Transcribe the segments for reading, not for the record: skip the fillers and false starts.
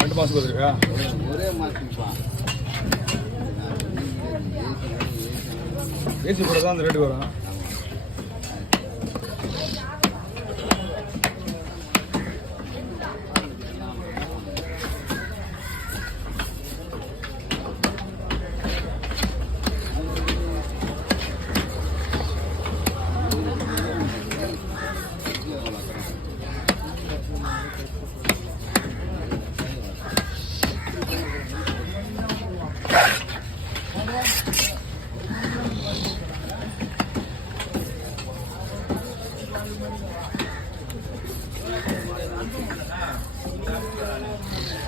ரெண்டு மாசம் இருக்கா? ஒரே மாசம் ஏசி கூட தான் அந்த ரேட்டு வரும்.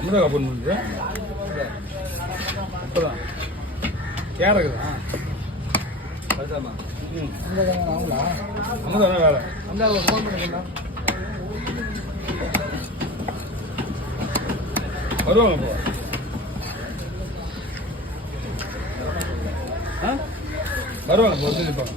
எவ்வளோ கப்பன் பண்ணுது? இப்போதான் கேர இருக்குதா? அங்கே வேலை அந்த ஃபோன் பண்ணுங்க வருவாங்க. இப்போ வருவாங்க, இப்போ வந்து நிற்பாங்க.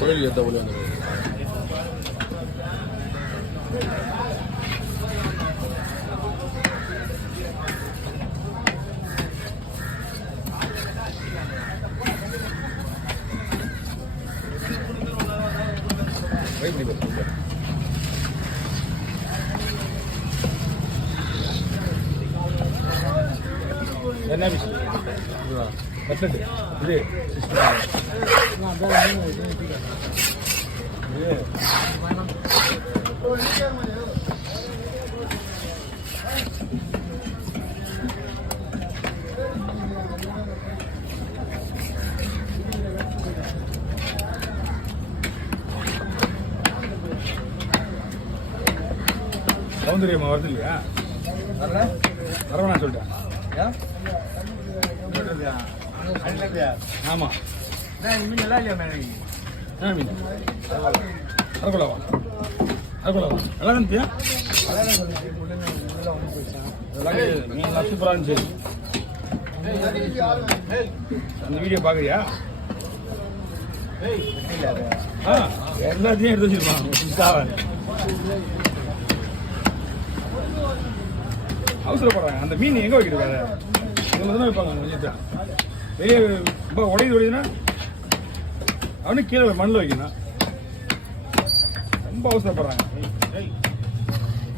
கோயில் ஏற்ற போல வந்து என்ன விஷயம் கட்லெட்டு இது சௌந்தரியமா வருது இல்லையா? வரவேணா சொல்லிட்டேன். ஆமா மீன் நல்லா இல்லையா? மீன் அரக்குலவா அரக்குலவா நல்லா இருந்துச்சு. மீன் சூப்பராக இருந்துச்சு. அந்த வீடியோ பார்க்குறியா? எல்லாத்தையும் எடுத்து வச்சிருப்பான். அவசரப்படுறாங்க. அந்த மீன் எங்கே வைக்கிறது? இவங்க தான் வைப்பாங்க. கொஞ்சம் வெளியே ரொம்ப உடையுதுன்னா அவனு கீழே மண்ணில் வைக்கணும். ரொம்ப அவசரப்படுறாங்க.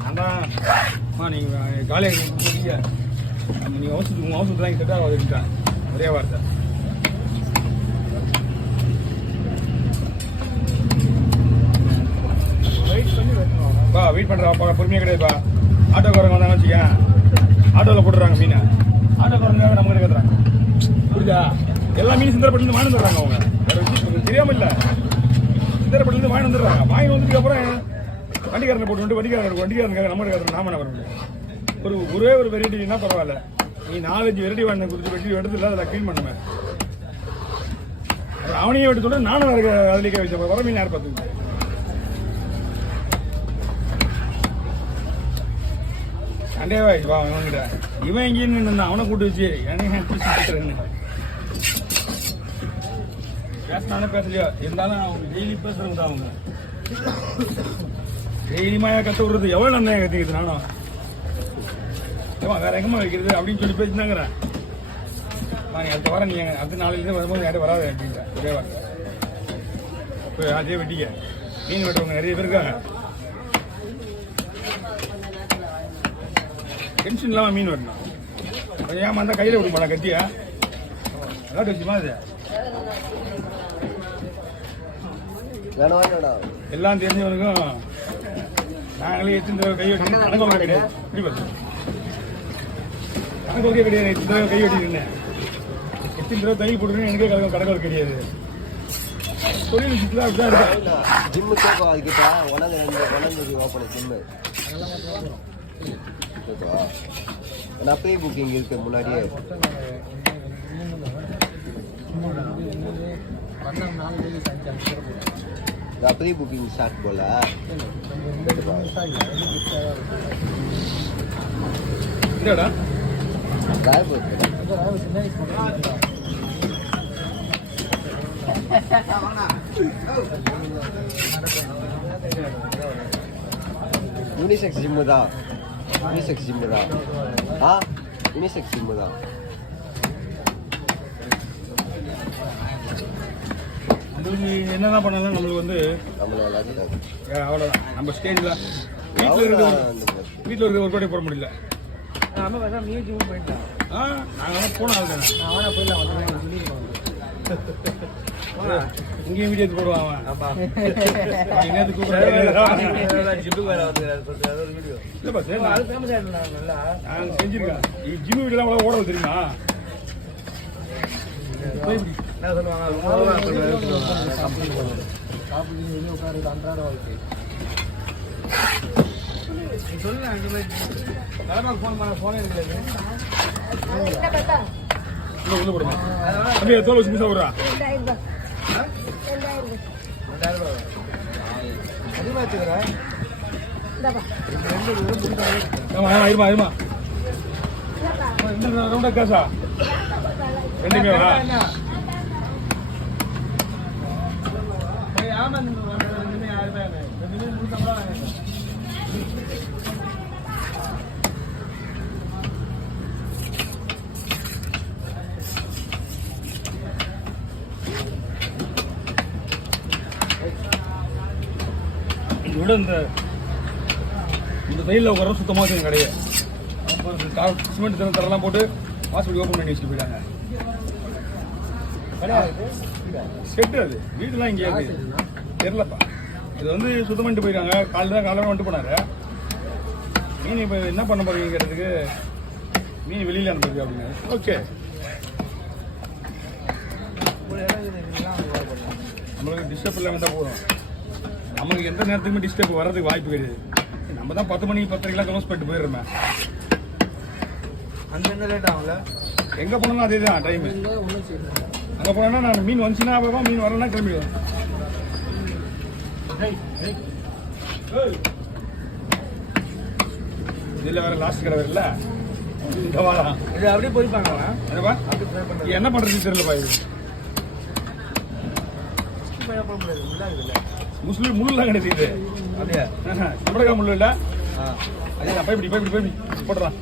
அதான் நீங்கள் காலையில் நீங்கள் அவசரத்துக்கு தான் செட்டாக வந்துட்டான். ஒரே வார்த்தை வெயிட் பண்ணுறாப்பா. பொறுமையாக கிடையாதுப்பா. ஆட்டோக்காரங்க வந்தாங்க வச்சுக்கேன், ஆட்டோவில் போட்டுறாங்க மீனை. ஆட்டோக்காரங்க நம்ம கிட்ட கேட்குறாங்க. புரியுதா? எல்லா மீன் சிந்தரப்பட்டு வாங்கி வந்துடுறாங்க. அவங்க வேற விஷயம் தெரியாம இல்லை. சிந்தரப்பட்டு வாங்கி வந்துடுறாங்க. வாங்கி வந்ததுக்கு அப்புறம் வண்டிக்காரனை போட்டு வண்டிக்காரனுக்காக நம்ம நாம என்ன பண்ண முடியும்? ஒரே ஒரு வெரைட்டினா பரவாயில்ல. நீ 4-5 வெரைட்டி வாங்க குறித்து வெட்டி எடுத்துல அதில் க்ளீன் பண்ணுவேன். அவனையும் விட்டு சொல்ல நானும் அதுலேயே வச்ச வர மீன் யார் பார்த்துக்கிட்டேன். கண்டேவாய் வா இவன்கிட்ட. இவன் எங்கேன்னு இருந்தான். அவனை கூட்டு வச்சு பேசினானே பேசலையா இருந்தாலும் அவங்க டெய்லி பேசுறவங்க தான். அவங்க டெய்லி மாயா கற்று விடுறது எவ்வளோ நன்மையாக கற்றுக்கிது. நானும் ஏமா வேற எங்கம்மா வைக்கிறது அப்படின்னு சொல்லி பேசினாங்கிறேன். நான் அடுத்த வாரம் நீங்கள் அடுத்த நாளையிலேருந்து வரும்போது யாரும் வராது அப்படின்ற ஒரே வாரம். இப்போ அதே வெட்டிக்க மீன் வெட்டுறவங்க நிறைய பேர் இருக்காங்க. டென்ஷன் இல்லாமல் மீன் வெட்டணும். ஏமா இருந்தால் கையில் விட மாட்டா கத்தியா விளாட்டு வச்சுமா. அது எல்லாம் தெரிஞ்சவனுக்கும் நாங்களே எத்தனை கை வச்சு கணக்கு கிடையாது. இப்படி பார்த்து கணக்கு ஒர்க்கே கிடையாது. எத்தனை தடவை கை வெட்டிருந்தேன், எத்தனை தடவை தையல் போட்டுருக்கேன் எனக்கே கணக்கு ஒர்க் கிடையாது. தொழில் விஷயத்துல அப்படிதான் இருக்கா. ஜிம்மு கேட்கும் அதுக்கிட்ட ஒன்னாந்தேதி ஓப்பன் ஜிம்மு. நான் ப்ரீ புக்கிங் இருக்கு முன்னாடியே. நான் ப்ரீ புக்கிங் ஸ்டார்ட் போல. என்னடா யூனிசெக்ஸ் ஜிம்மு தான். யூனிசெக்ஸ் ஜிம்மு தான். யூனிசெக்ஸ் ஜிம்மு தான். என்னதான் பண்ணாலும் நம்மளுக்கு வந்து அவ்வளோதான். நம்ம ஸ்டேஜில் வீட்டில் இருக்க ஒரு பாட்டி போட முடியல. நாங்கள் போன ஆள் தானே. இங்கேயும் வீடியோ எடுத்து போடுவான் அவன். செஞ்சிருக்கேன். ஜிம்மு வீடெல்லாம் அவ்வளோ ஓடல தெரியுமா? தோல் வச்சு மிஸ் ஆகுறா. இருமா காசா ரெண்டுமே இதோட இந்த வெயிலில் உட்கார சுத்தமாக வச்சு கிடையாது. சிமெண்ட் தரெல்லாம் போட்டு வாசப்படி ஓப்பன் பண்ணி வச்சுட்டு போயிட்டாங்க. செட்டு அது வீடுலாம் இங்கே தெரியலப்பா. இது வந்து சுத்தம் பண்ணிட்டு போயிருக்காங்க. காலையில் வந்துட்டு போனாங்க. மீன் இப்போ என்ன பண்ண போறீங்கிறதுக்கு மீன் வெளியில் அனுப்பிருக்கு அப்படின்னு. ஓகே, நம்மளுக்கு டிஸ்டர்ப் இல்லாமல் இருந்தால் போதும். நமக்கு எந்த நேரத்துக்குமே டிஸ்டர்ப் வர்றதுக்கு வாய்ப்பு கிடையாது. நம்ம தான் 10 மணிக்கு 10:30 க்ளோஸ் பண்ணிட்டு போயிடுறோமே. அந்த என்ன ரேட் ஆகல. எங்கே போனாலும் அதே தான் டைமு. அங்கே போனோன்னா நான் மீன் வந்துச்சுன்னா அப்போ மீன் வரலன்னா கிளம்பிடுவேன். இதில் வேற லாஸ்ட் கடை வரல. இந்த வாரம் இது அப்படியே போயிருப்பாங்களா? என்னப்பா என்ன பண்ணுறதுன்னு தெரியலப்பா. இது முஸ்லீம் முள்ளுலாம் கிடையாது. இது அப்படியா நம்மளுக்கா முள்ளு இல்லை. அதே பைப்படி போடுறான்.